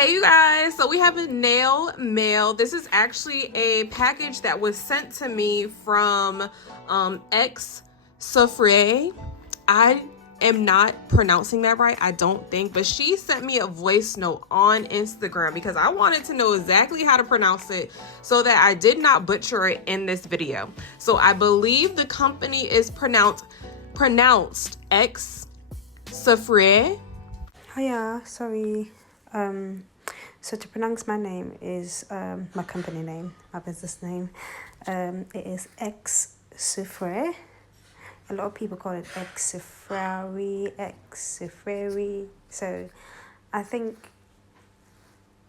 Hey you guys, so we have a nail mail. This is actually a package that was sent to me from X.SOUFRIERE. I am not pronouncing that right, I don't think, but she sent me a voice note on Instagram because I wanted to know exactly how to pronounce it so that I did not butcher it in this video. So I believe the company is pronounced X.SOUFRIERE. Hiya, sorry. So to pronounce my name is my company name, my business name. It is X.SOUFRIERE. A lot of people call it X.SOUFRIERE, X.SOUFRIERE. So I think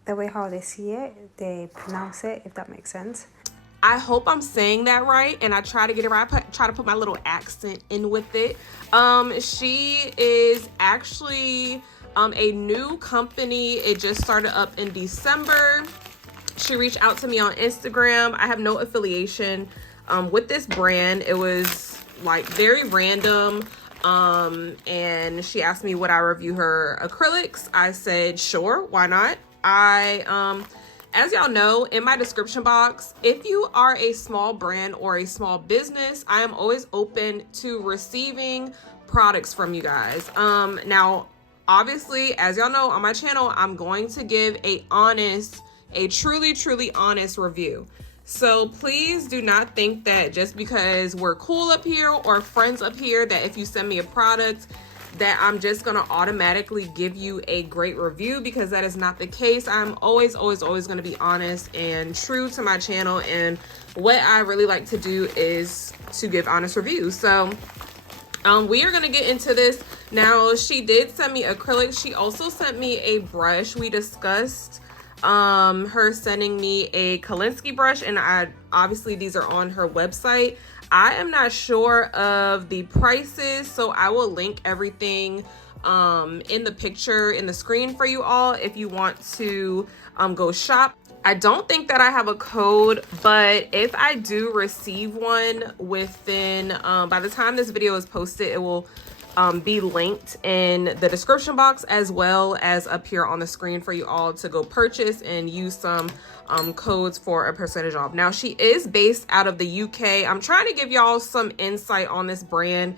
the way how they see it, they pronounce it, if that makes sense. I hope I'm saying that right, and I try to get it right. I try to put my little accent in with it. She is actually a new company. It just started up in December. She reached out to me on Instagram. I have no affiliation with this brand. It was like very random. And she asked me would I review her acrylics. I said, sure, why not? As y'all know, in my description box, if you are a small brand or a small business, I am always open to receiving products from you guys. Now, obviously, as y'all know on my channel, I'm going to give a truly honest review. So please do not think that just because we're cool up here or friends up here, that if you send me a product, that I'm just gonna automatically give you a great review, because that is not the case. I'm always gonna be honest and true to my channel, and what I really like to do is to give honest reviews. So we are gonna get into this. Now, she did send me acrylic. She also sent me a brush. We discussed her sending me a Kolinsky brush, and obviously these are on her website. I am not sure of the prices, so I will link everything in the picture in the screen for you all if you want to go shop. I don't think that I have a code, but if I do receive one within by the time this video is posted, it will be linked in the description box as well as up here on the screen for you all to go purchase and use some codes for a percentage off. Now, she is based out of the UK. I'm trying to give y'all some insight on this brand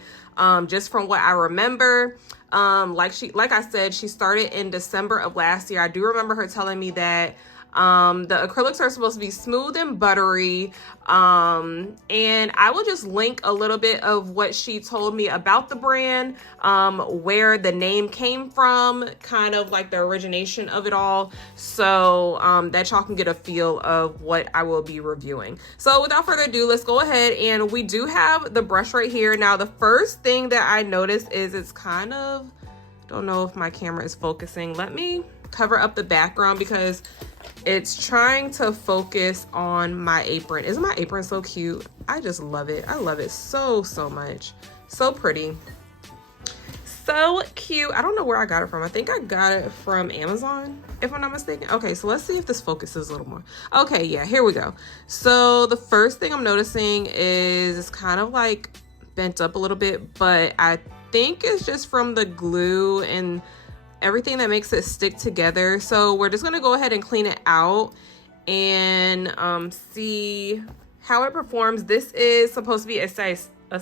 just from what I remember. Like I said, she started in December of last year. I do remember her telling me that the acrylics are supposed to be smooth and buttery, and I will just link a little bit of what she told me about the brand, where the name came from, kind of like the origination of it all, so that y'all can get a feel of what I will be reviewing. So without further ado, let's go ahead, and we do have the brush right here. Now, the first thing that I noticed is it's kind of, don't know if my camera is focusing. Let me cover up the background because it's trying to focus on my apron. Isn't my apron so cute? I just love it. I love it so much. So pretty. So cute. I don't know where I got it from. I think I got it from Amazon, if I'm not mistaken. Okay, so let's see if this focuses a little more. Okay, yeah, here we go. So the first thing I'm noticing is it's kind of like bent up a little bit, but I think it's just from the glue and everything that makes it stick together. So we're just gonna go ahead and clean it out and see how it performs. This is supposed to be a size 12.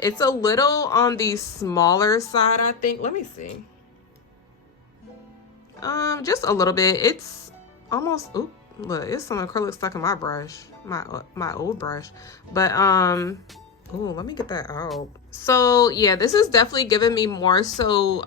It's a little on the smaller side, I think. Let me see. Just a little bit. It's almost, oop, look, it's some acrylic stuck in my brush, my old brush, but oh, let me get that out. So yeah, this is definitely giving me more so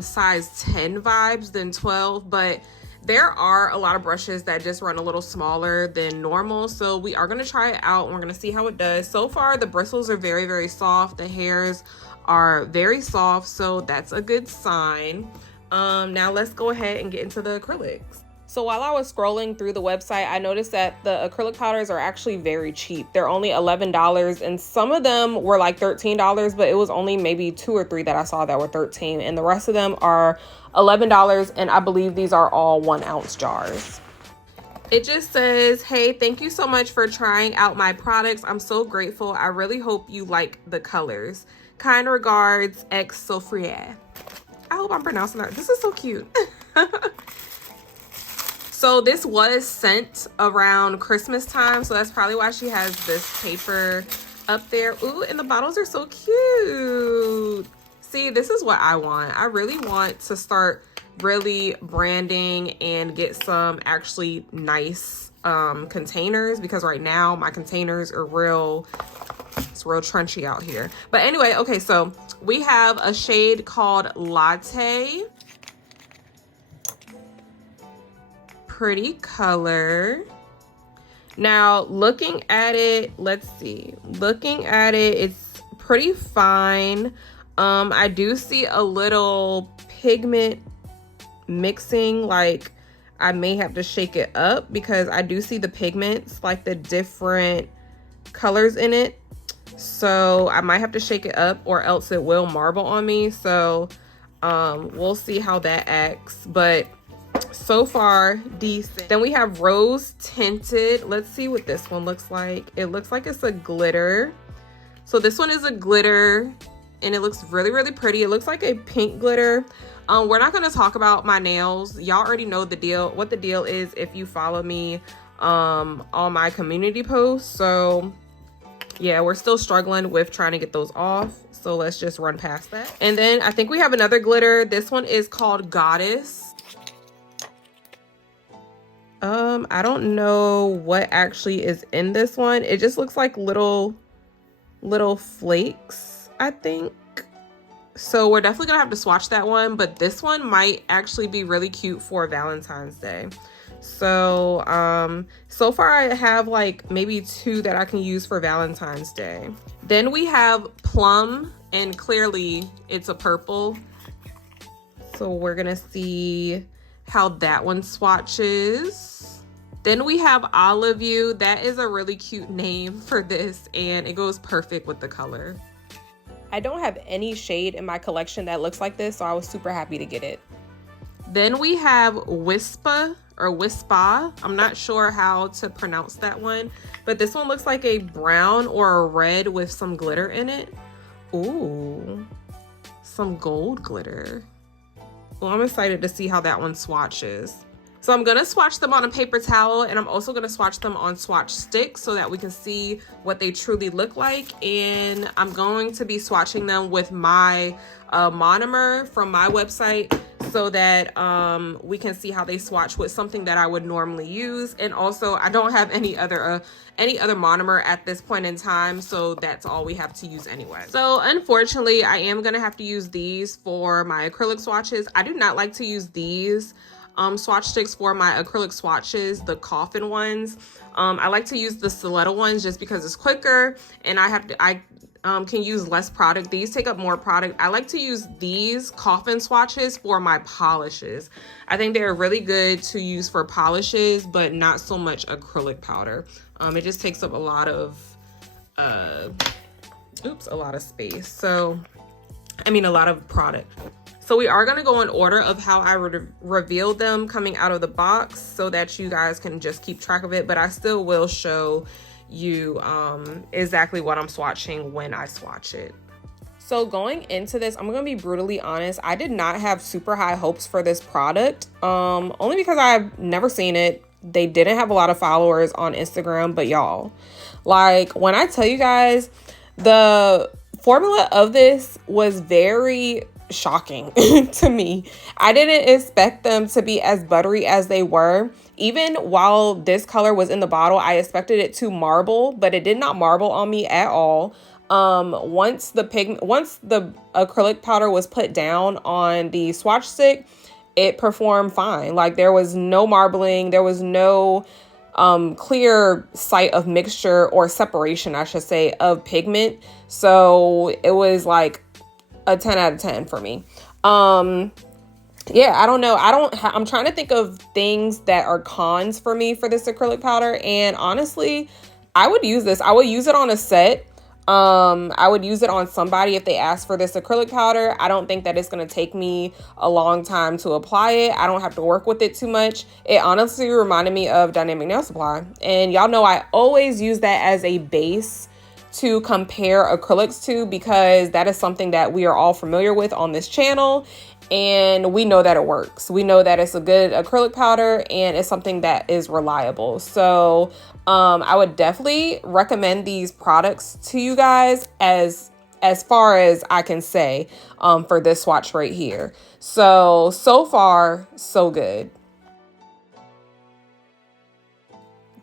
size 10 vibes than 12, but there are a lot of brushes that just run a little smaller than normal. So we are gonna try it out and we're gonna see how it does. So far, the bristles are very soft. The hairs are very soft, so that's a good sign. Now let's go ahead and get into the acrylics. So while I was scrolling through the website, I noticed that the acrylic powders are actually very cheap. They're only $11, and some of them were like $13, but it was only maybe 2 or 3 that I saw that were $13, and the rest of them are $11, and I believe these are all 1 ounce jars. It just says, hey, thank you so much for trying out my products. I'm so grateful. I really hope you like the colors. Kind regards, X.SOUFRIERE. I hope I'm pronouncing that. This is so cute. So this was sent around Christmas time, so that's probably why she has this paper up there. Ooh, and the bottles are so cute. See, this is what I want. I really want to start really branding and get some actually nice containers, because right now my containers are it's real trenchy out here. But anyway, okay, so we have a shade called Latte. Pretty color. Now looking at it, let's see, looking at it, it's pretty fine. I do see a little pigment mixing, like I may have to shake it up because I do see the pigments, like the different colors in it. So I might have to shake it up or else it will marble on me. So we'll see how that acts, but so far decent. Then we have Rose Tinted. Let's see what this one looks like. It looks like it's a glitter. So this one is a glitter and it looks really, really pretty. It looks like a pink glitter. We're not going to talk about my nails. Y'all already know the deal, what the deal is if you follow me on my community posts. So yeah, we're still struggling with trying to get those off. So let's just run past that. And then I think we have another glitter. This one is called Goddess. I don't know what actually is in this one. It just looks like little flakes, I think. So we're definitely gonna have to swatch that one, but this one might actually be really cute for Valentine's Day. So so far I have like maybe 2 that I can use for Valentine's Day. Then we have Plum, and clearly it's a purple. So we're gonna see how that one swatches. Then we have Olive You. That is a really cute name for this, and it goes perfect with the color. I don't have any shade in my collection that looks like this, so I was super happy to get it. Then we have Wispa or Wispa. I'm not sure how to pronounce that one, but this one looks like a brown or a red with some glitter in it. Ooh, some gold glitter. Well, I'm excited to see how that one swatches. So I'm gonna swatch them on a paper towel, and I'm also gonna swatch them on swatch sticks so that we can see what they truly look like. And I'm going to be swatching them with my monomer from my website so that we can see how they swatch with something that I would normally use. And also I don't have any other monomer at this point in time, so that's all we have to use anyway. So unfortunately I am gonna have to use these for my acrylic swatches. I do not like to use these swatch sticks for my acrylic swatches, the coffin ones. I like to use the stiletto ones just because it's quicker and I can use less product. These take up more product. I like to use these coffin swatches for my polishes. I think they're really good to use for polishes, but not so much acrylic powder. It just takes up a lot of space. So I mean a lot of product. So we are going to go in order of how I revealed them coming out of the box so that you guys can just keep track of it, but I still will show you exactly what I'm swatching when I swatch it. So going into this, I'm going to be brutally honest, I did not have super high hopes for this product, only because I've never seen it. They didn't have a lot of followers on Instagram, but y'all, like when I tell you guys, the formula of this was very shocking to me. I didn't expect them to be as buttery as they were. Even while this color was in the bottle, I expected it to marble, but it did not marble on me at all. Once the acrylic powder was put down on the swatch stick, it performed fine. Like there was no marbling, there was no clear sight of mixture or separation, I should say, of pigment. So it was like a 10 out of 10 for me. Yeah, I don't know. I'm trying to think of things that are cons for me for this acrylic powder. And honestly, I would use this. I would use it on a set. I would use it on somebody if they ask for this acrylic powder. I don't think that it's going to take me a long time to apply it. I don't have to work with it too much. It honestly reminded me of Dynamic Nail Supply. And y'all know I always use that as a base to compare acrylics to, because that is something that we are all familiar with on this channel. and we know that it works. We know that it's a good acrylic powder and it's something that is reliable. So I would definitely recommend these products to you guys as far as I can say for this swatch right here. So far, so good.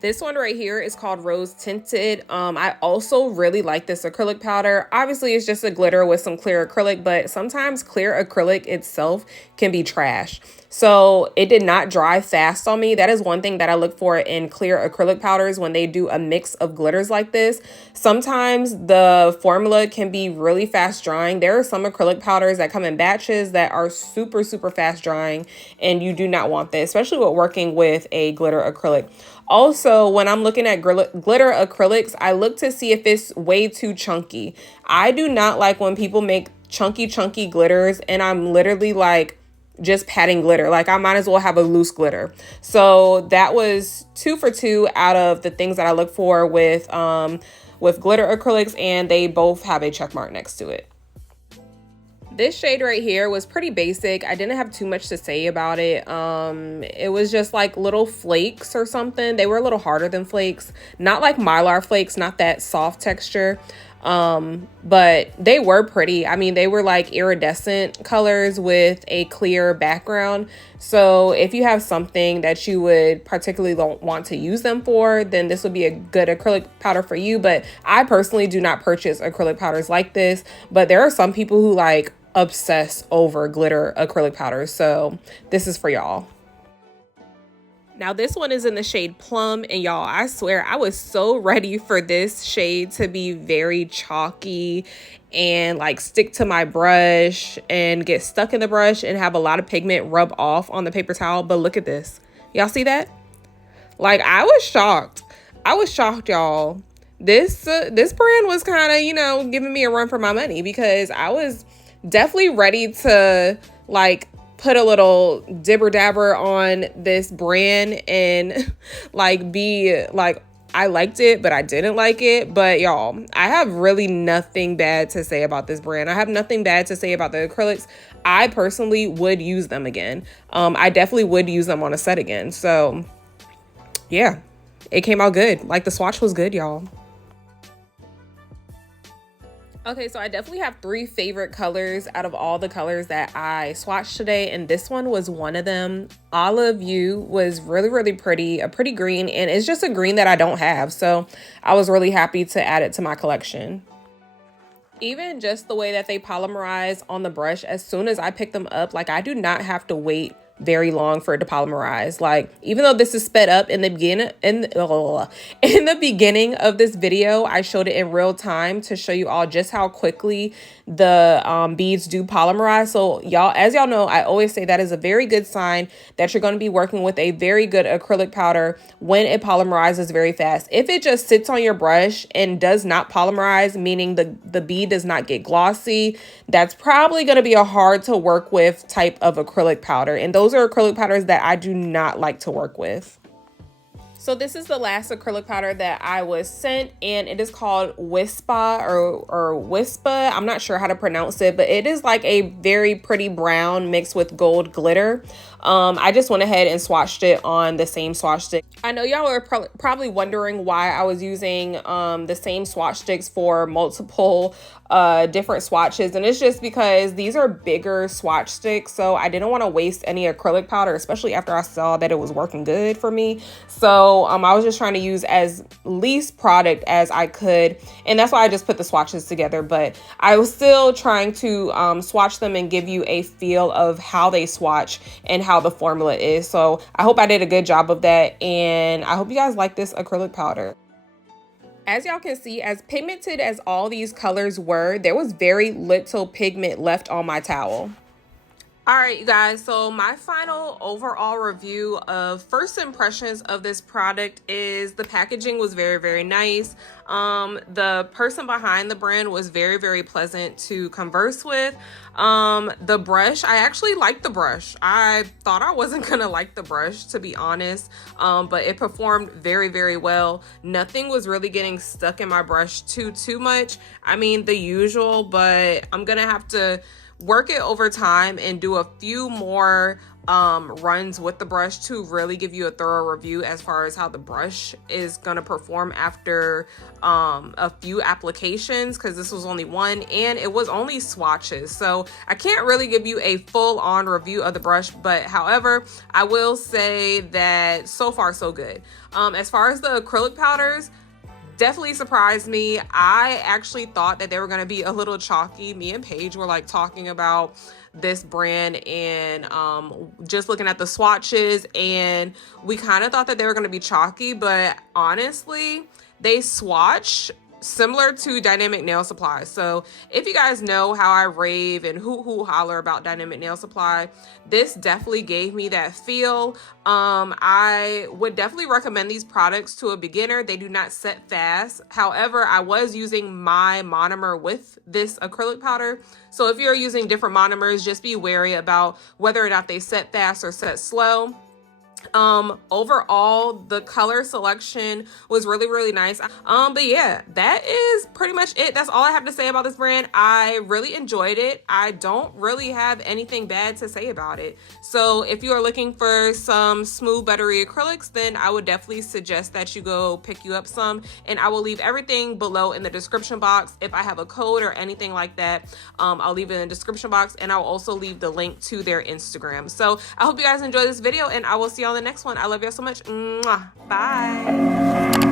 This one right here is called Rose Tinted. I also really like this acrylic powder. Obviously, it's just a glitter with some clear acrylic, but sometimes clear acrylic itself can be trash. So it did not dry fast on me. That is one thing that I look for in clear acrylic powders when they do a mix of glitters like this. Sometimes the formula can be really fast drying. There are some acrylic powders that come in batches that are super, super fast drying, and you do not want this, especially with working with a glitter acrylic. Also, when I'm looking at glitter acrylics, I look to see if it's way too chunky. I do not like when people make chunky glitters and I'm literally like just patting glitter. Like I might as well have a loose glitter. So that was 2 for 2 out of the things that I look for with glitter acrylics, and they both have a check mark next to it. This shade right here was pretty basic. I didn't have too much to say about it. It was just like little flakes or something. They were a little harder than flakes. Not like Mylar flakes, not that soft texture. But they were pretty. I mean, they were like iridescent colors with a clear background. So if you have something that you would particularly want to use them for, then this would be a good acrylic powder for you. But I personally do not purchase acrylic powders like this. But there are some people who like obsess over glitter acrylic powders. So this is for y'all. Now this one is in the shade Plum, and y'all, I swear I was so ready for this shade to be very chalky and like stick to my brush and get stuck in the brush and have a lot of pigment rub off on the paper towel. But look at this. Y'all see that? Like I was shocked. I was shocked, y'all. This brand was kind of, you know, giving me a run for my money, because I was definitely ready to like put a little dibber dabber on this brand and like be like, I liked it, but I didn't like it. But y'all, I have really nothing bad to say about this brand. I have nothing bad to say about the acrylics. I personally would use them again. I definitely would use them on a set again. So yeah, it came out good. Like the swatch was good, y'all. Okay, so I definitely have 3 favorite colors out of all the colors that I swatched today, and this one was one of them. Olive You was really, really pretty, a pretty green, and it's just a green that I don't have, so I was really happy to add it to my collection. Even just the way that they polymerize on the brush, as soon as I pick them up, like I do not have to wait very long for it to polymerize. Like even though this is sped up in the beginning of this video, I showed it in real time to show you all just how quickly the beads do polymerize. So y'all, as y'all know, I always say that is a very good sign that you're going to be working with a very good acrylic powder when it polymerizes very fast. If it just sits on your brush and does not polymerize, meaning the bead does not get glossy, that's probably going to be a hard to work with type of acrylic powder. And those are acrylic powders that I do not like to work with. So this is the last acrylic powder that I was sent, and it is called Wispa or Wispa. I'm not sure how to pronounce it, but it is like a very pretty brown mixed with gold glitter. I just went ahead and swatched it on the same swatch stick. I know y'all are probably wondering why I was using the same swatch sticks for multiple different swatches, and it's just because these are bigger swatch sticks, so I didn't want to waste any acrylic powder, especially after I saw that it was working good for me. So I was just trying to use as least product as I could, and that's why I just put the swatches together. But I was still trying to swatch them and give you a feel of how they swatch and how the formula is. So I hope I did a good job of that, and I hope you guys like this acrylic powder. As y'all can see, as pigmented as all these colors were, there was very little pigment left on my towel. All right, you guys, so my final overall review of first impressions of this product is the packaging was very, very nice. The person behind the brand was very, very pleasant to converse with. The brush, I actually liked the brush. I thought I wasn't gonna like the brush, to be honest, but it performed very, very well. Nothing was really getting stuck in my brush too much. I mean, the usual, but I'm gonna have to work it over time and do a few more runs with the brush to really give you a thorough review as far as how the brush is going to perform after a few applications, because this was only one and it was only swatches, so I can't really give you a full-on review of the brush. But however, I will say that so far so good. As far as the acrylic powders, definitely surprised me. I actually thought that they were going to be a little chalky. Me and Paige were like talking about this brand and just looking at the swatches, and we kind of thought that they were going to be chalky, but honestly they swatch similar to Dynamic Nail Supply. So if you guys know how I rave and holler about Dynamic Nail Supply, this definitely gave me that feel. I would definitely recommend these products to a beginner. They do not set fast. However, I was using my monomer with this acrylic powder, so if you're using different monomers, just be wary about whether or not they set fast or set slow. Overall, the color selection was really nice. But yeah, that is pretty much it. That's all I have to say about this brand. I really enjoyed it. I don't really have anything bad to say about it. So if you are looking for some smooth buttery acrylics, then I would definitely suggest that you go pick you up some, and I will leave everything below in the description box. If I have a code or anything like that, I'll leave it in the description box, and I'll also leave the link to their Instagram. So I hope you guys enjoyed this video, and I will see you on the next one. I love y'all so much. Mwah. Bye.